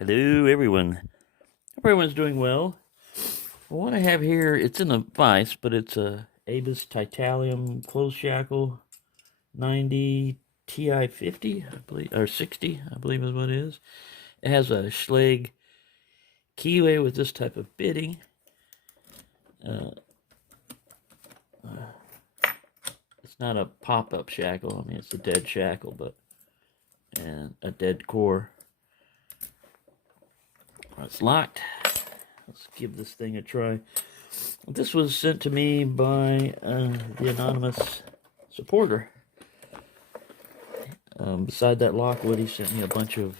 Hello, everyone. Hope everyone's doing well. What I have here, it's in a vise, but it's a Abus Titalium closed shackle 90 TI 50, I believe, or 60, I believe is what it is. It has a Schlage keyway with this type of bitting. It's not a pop-up shackle. I mean, it's a dead shackle, and a dead core. It's locked. Let's give this thing a try. This was sent to me by the anonymous supporter. Beside that lockwood, he sent me a bunch of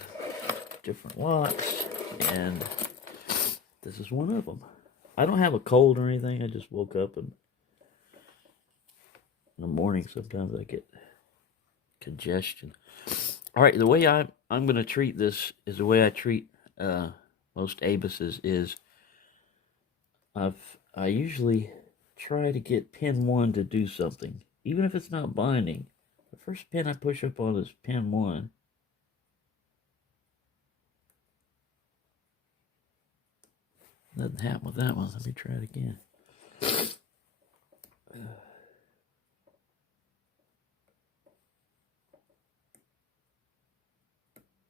different locks, and this is one of them. I don't have a cold or anything. I just woke up, and in the morning sometimes I get congestion. All right, the way I'm going to treat this is the way I treat most abuses. Is I usually try to get pin 1 to do something, even if it's not binding. The first pin I push up on is pin 1. Nothing happened with that one. Let me try it again.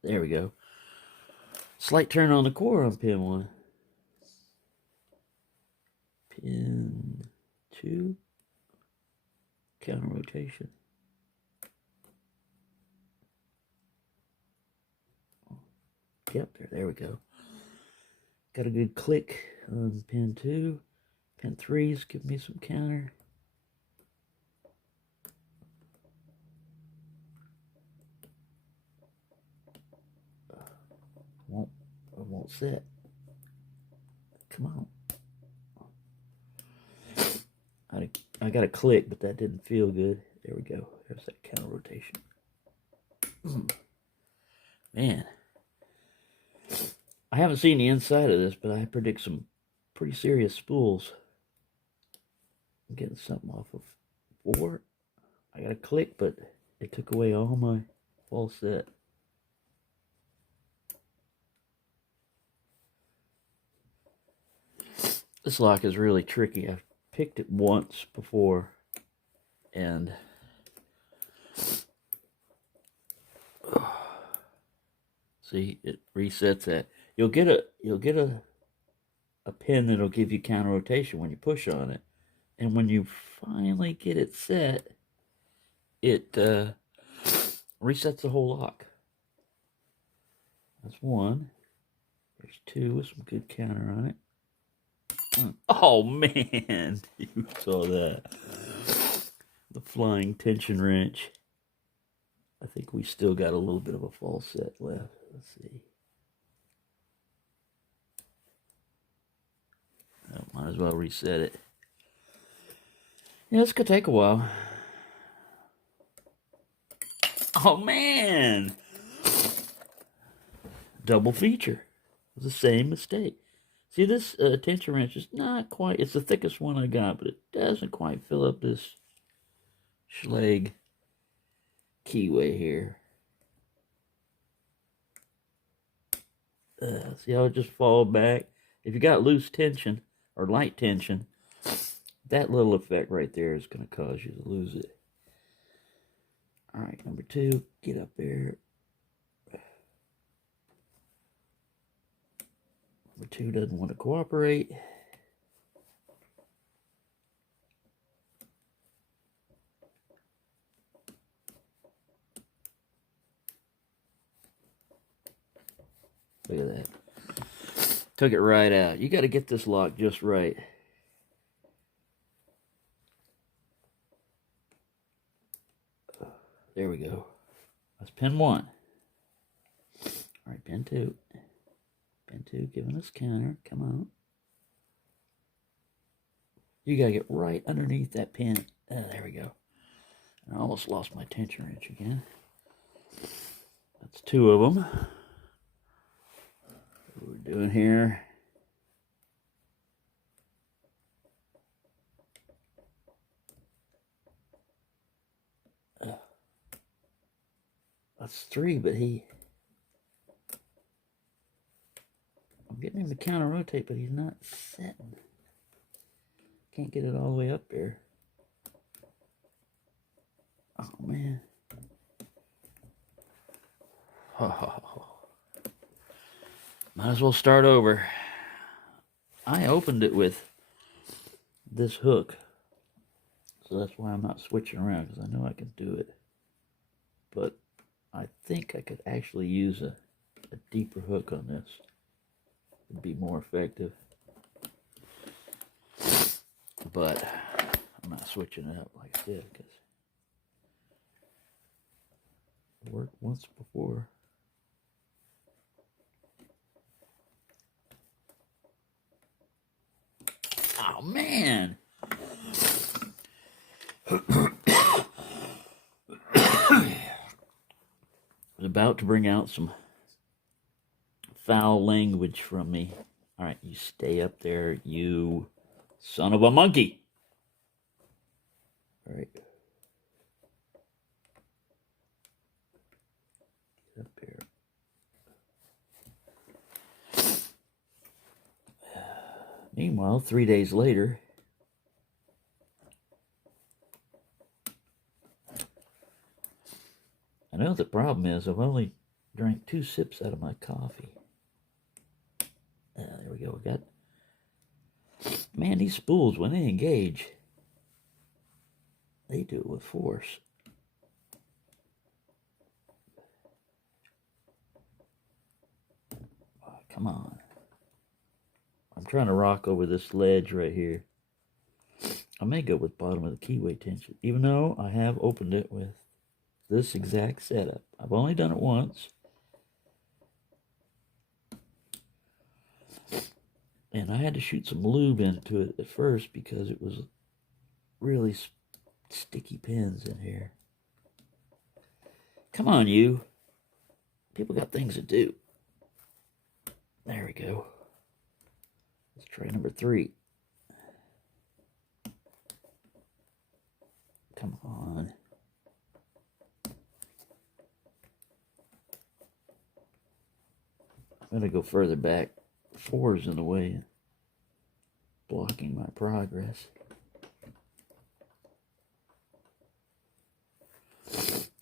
There we go. Slight turn on the core on pin 1. Pin 2. Counter rotation. Yep, there we go. Got a good click on pin 2. Pin 3's give me some counter. Won't set. Come on. I got a click, but that didn't feel good. There we go. There's that counter rotation. Man. I haven't seen the inside of this, but I predict some pretty serious spools. I'm getting something off of 4. I got a click, but it took away all my false set. This lock is really tricky. I've picked it once before, and see, it resets that. You'll get a pin that'll give you counter rotation when you push on it, and when you finally get it set, it resets the whole lock. That's 1. There's 2 with some good counter on it. Oh man, you saw that. The flying tension wrench. I think we still got a little bit of a false set left. Let's see. Oh, might as well reset it. Yeah, this could take a while. Oh man! Double feature. The same mistake. See, this tension wrench is not quite, it's the thickest one I got, but it doesn't quite fill up this Schlage keyway here. See how it just fall back? If you got loose tension or light tension, that little effect right there is going to cause you to lose it. All right, number 2, get up there. Number 2 doesn't want to cooperate. Look at that. Took it right out. You got to get this lock just right. There we go. That's pin 1. All right, pin 2. Pin 2 giving us counter. Come on. You got to get right underneath that pin. There we go. I almost lost my tension wrench again. That's 2 of them. What we're doing here. That's 3, but he to counter rotate, but he's not setting. Can't get it all the way up there. Oh, man. Oh. Might as well start over. I opened it with this hook. So that's why I'm not switching around, because I know I can do it. But I think I could actually use a deeper hook on this. It'd be more effective. But I'm not switching it up like I did, because it worked once before. Oh, man! Was about to bring out some foul language from me. All right, you stay up there, you son of a monkey. All right. Get up there. Meanwhile, 3 days later, I know the problem is I've only drank 2 sips out of my coffee. There we go. We got, man, these spools, when they engage, they do it with force. Oh, come on. I'm trying to rock over this ledge right here. I may go with bottom of the keyway tension, even though I have opened it with this exact setup. I've only done it once. And I had to shoot some lube into it at first because it was really sticky pins in here. Come on, you. People got things to do. There we go. Let's try number 3. Come on. I'm going to go further back. 4's in the way, blocking my progress.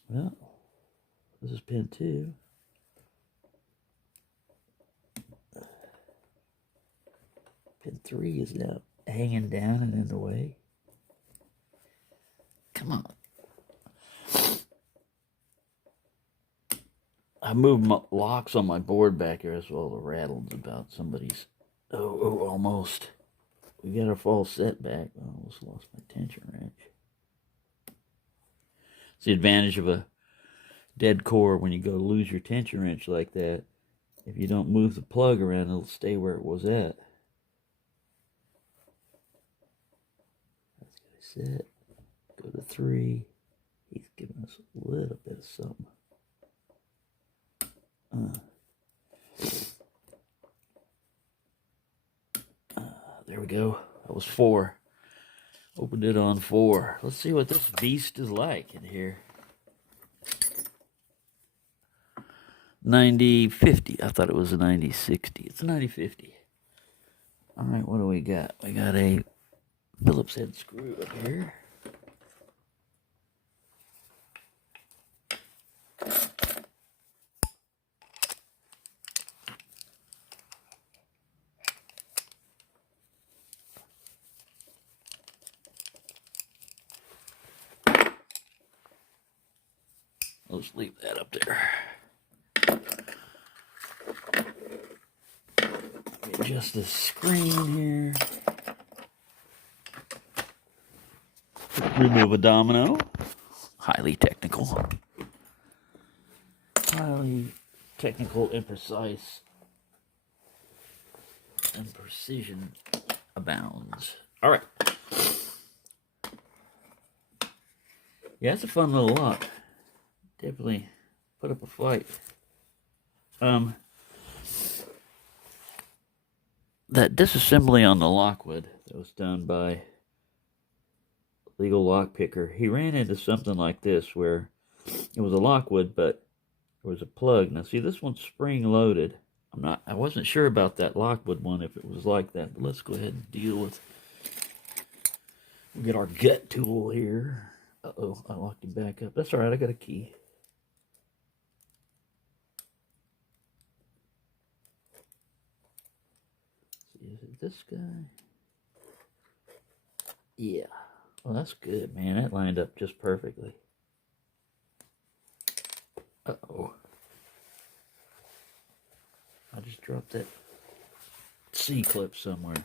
Well, this is pin 2. Pin 3 is now hanging down and in the way. Come on. I moved my locks on my board back here as well. The rattles about somebody's. Oh, almost. We got a false setback. I almost lost my tension wrench. It's the advantage of a dead core when you go to lose your tension wrench like that. If you don't move the plug around, it'll stay where it was at. That's gonna set. Go to 3. He's giving us a little bit of something. There we go. That was 4. Opened it on 4. Let's see what this beast is like in here. 90-50. I thought it was a 90-60. It's a 90-50. All right, what do we got? We got a Phillips head screw up here. Let's leave that up there. Adjust the screen here. Remove a domino. Highly technical. Highly technical and precise. And precision abounds. All right. Yeah, it's a fun little lock. Definitely put up a fight. That disassembly on the Lockwood that was done by Legal Lock Picker, he ran into something like this where it was a Lockwood, but there was a plug. Now see, this one's spring loaded. I wasn't sure about that Lockwood one if it was like that, but let's go ahead and deal with. We'll get our gut tool here. Uh-oh, I locked him back up. That's all right, I got a key. Let's see, is it this guy? Yeah. Well, that's good, man. That lined up just perfectly. Uh-oh. I just dropped that C-clip somewhere.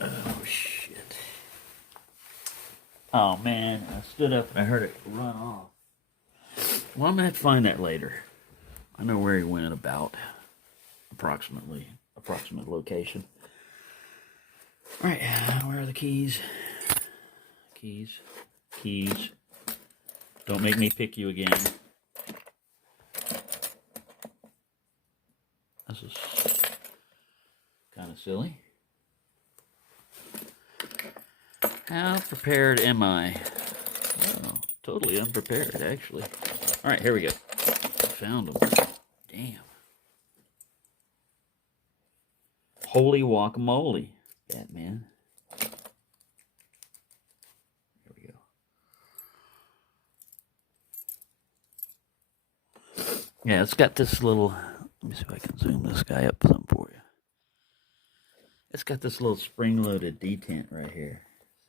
Oh, shit. Oh, man. I stood up and I heard it run off. Well, I'm going to have to find that later. I know where he went about. Approximate location. All right, where are the keys? Keys. Don't make me pick you again. This is kind of silly. How prepared am I? Oh, totally unprepared, actually. All right, here we go. Found them. Damn. Holy guacamole, Batman. Here we go. Yeah, it's got this little. Let me see if I can zoom this guy up some for you. It's got this little spring-loaded detent right here.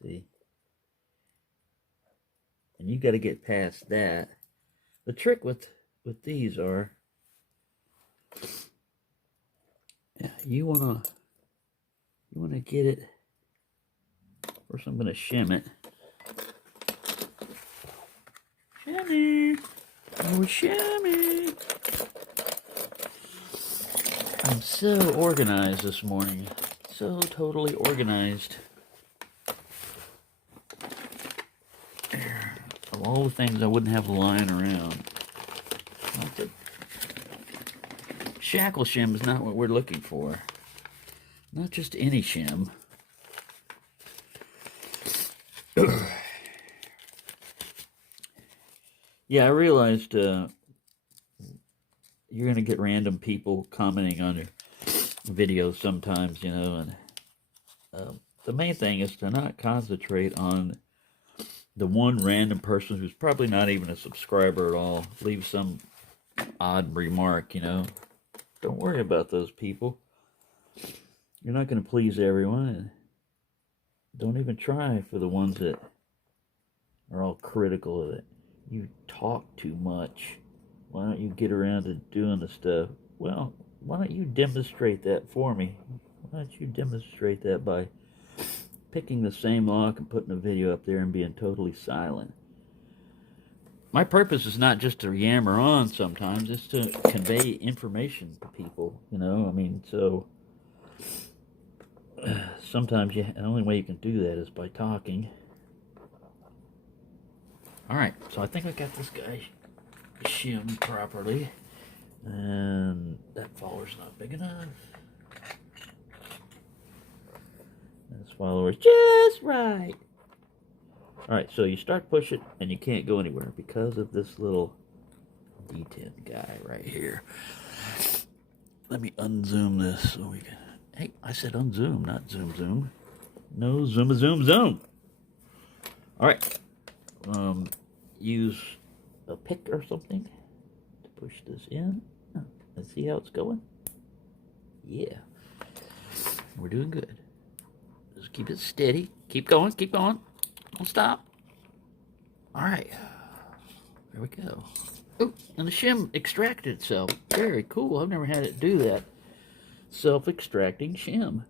See? And you got to get past that. The trick with these are, yeah, you wanna get it. First, I'm gonna shim it. Shimmy, oh shimmy! I'm so organized this morning. So totally organized. Of all the things I wouldn't have lying around. Shackle shim is not what we're looking for. Not just any shim. Yeah, I realized you're going to get random people commenting on your videos sometimes, you know, and the main thing is to not concentrate on the one random person who's probably not even a subscriber at all. Leave some odd remark, you know. Don't worry about those people. You're not going to please everyone. And don't even try for the ones that are all critical of it. You talk too much. Why don't you get around to doing the stuff? Well, why don't you demonstrate that for me? Why don't you demonstrate that by picking the same lock and putting a video up there and being totally silent? My purpose is not just to yammer on sometimes, it's to convey information to people, you know? I mean, so sometimes the only way you can do that is by talking. Alright, so I think I got this guy shimmed properly. And that follower's not big enough. This follower's just right. Alright, so you start pushing and you can't go anywhere because of this little D10 guy right here. Let me unzoom this so we can... Hey, I said unzoom, not zoom. No, zoom. Alright. Use a pick or something to push this in. Let's see how it's going. Yeah. We're doing good. Just keep it steady. Keep going. Don't stop. Alright. There we go. Oh, and the shim extracted itself. Very cool. I've never had it do that. Self-extracting shim.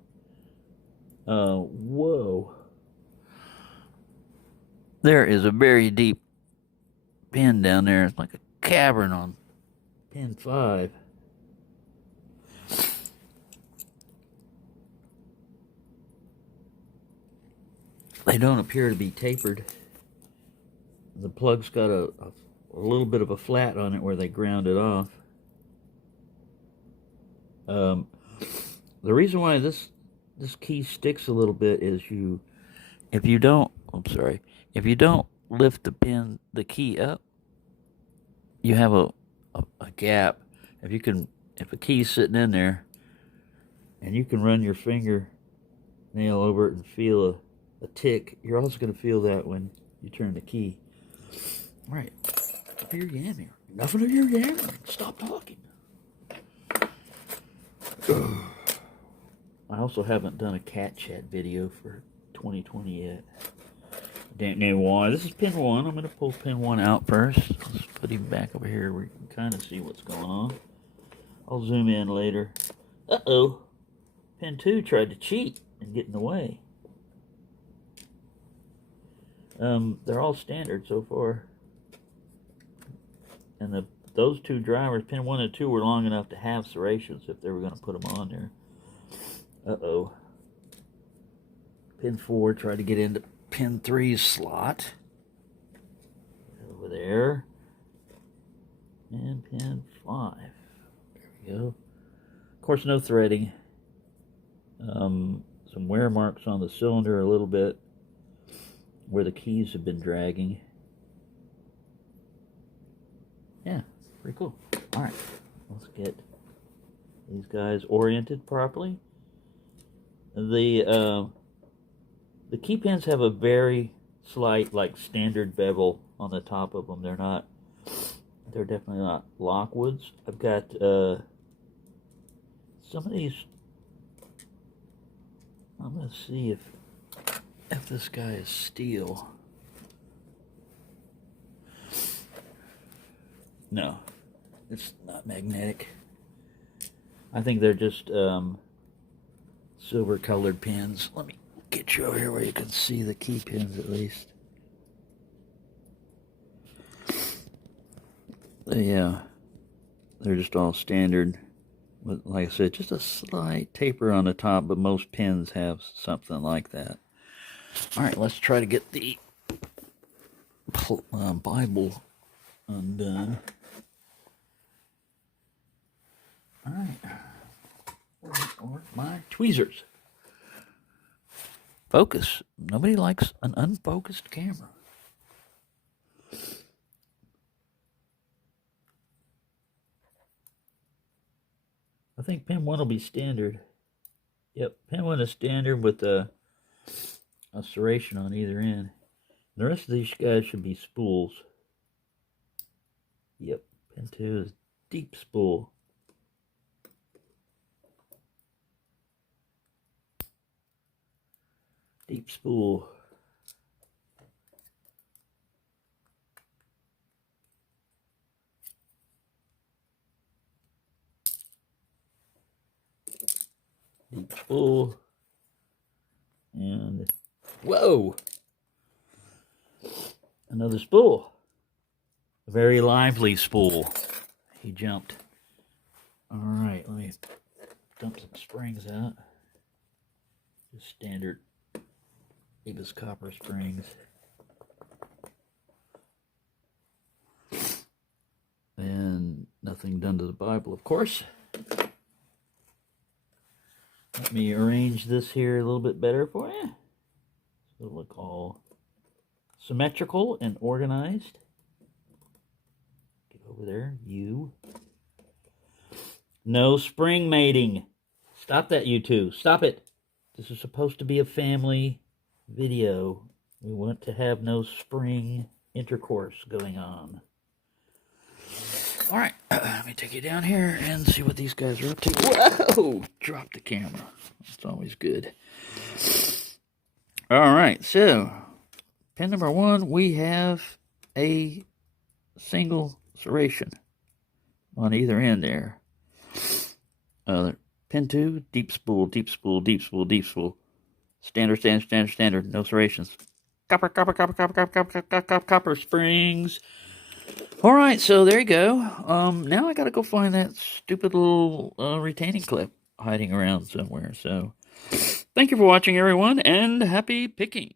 Whoa. There is a very deep pin down there. It's like a cavern on pin 5. They don't appear to be tapered. The plug's got a little bit of a flat on it where they ground it off. The reason why this key sticks a little bit is if you don't lift the key up, you have a gap if a key's sitting in there, and you can run your finger nail over it and feel a tick, you're also going to feel that when you turn the key. All right, enough of your yamming. Enough of your yamming. Stop talking. I also haven't done a cat chat video for 2020 yet. Don't know why. This is pin 1. I'm going to pull pin 1 out first. Let's put him back over here where you can kind of see what's going on. I'll zoom in later. Uh-oh. Pin 2 tried to cheat and get in the way. They're all standard so far. And those two drivers, pin 1 and 2, were long enough to have serrations if they were going to put them on there. Uh-oh. Pin 4 tried to get into pin 3's slot. Over there. And pin 5. There we go. Of course, no threading. Some wear marks on the cylinder a little bit where the keys have been dragging. Yeah, pretty cool. All right, let's get these guys oriented properly. The key pins have a very slight, like, standard bevel on the top of them. They're definitely not Lockwoods. I've got some of these. I'm gonna see if this guy is steel. No, it's not magnetic. I think they're just silver colored pins. Let me get you over here where you can see the key pins at least. Yeah, they're just all standard. But like I said, just a slight taper on the top, but most pins have something like that. All right, let's try to get the Bible undone. All right, or my tweezers. Focus. Nobody likes an unfocused camera. I think pin 1 will be standard. Yep, pin 1 is standard with a serration on either end. The rest of these guys should be spools. Yep, pin 2 is deep spool. Deep spool. Deep spool. And whoa! Another spool. A very lively spool. He jumped. Alright, let me dump some springs out. Just standard Avis copper springs. And nothing done to the Bible, of course. Let me arrange this here a little bit better for you. So it'll look all symmetrical and organized. Get over there, you. No spring mating. Stop that, you two. Stop it. This is supposed to be a family video. We want to have no spring intercourse going on. All right, let me take you down here and see what these guys are up to. Whoa! Drop the camera. That's always good. All right, so pin number 1, we have a single serration on either end there. Pin 2, deep spool, deep spool, deep spool, deep spool. Standard, standard, standard, standard. No serrations. Copper, copper, copper, copper, copper, copper, copper, copper springs. All right, so there you go. Now I got to go find that stupid little retaining clip hiding around somewhere. So thank you for watching, everyone, and happy picking.